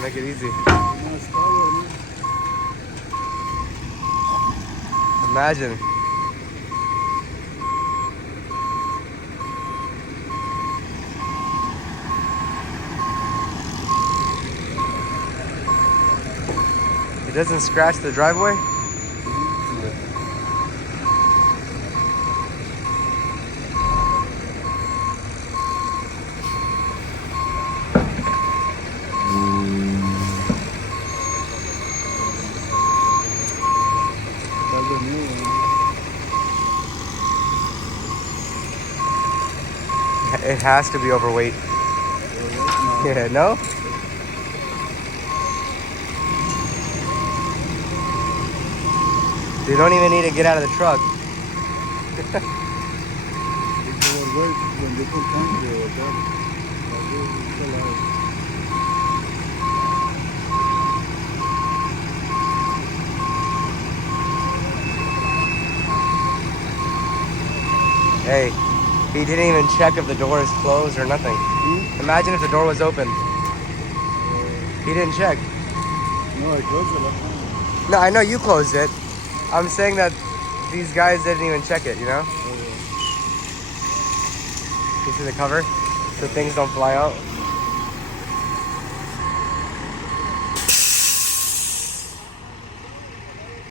make it easy. Imagine. It doesn't scratch the driveway? It has to be overweight. Yeah, no? You don't even need to get out of the truck. It's overweight when they put concrete like that. It's alive. Hey, he didn't even check if the door is closed or nothing. Imagine if the door was open. He didn't check. No, I closed it last time. No, I know you closed it. I'm saying that these guys didn't even check it, you know? You see the cover? So things don't fly out.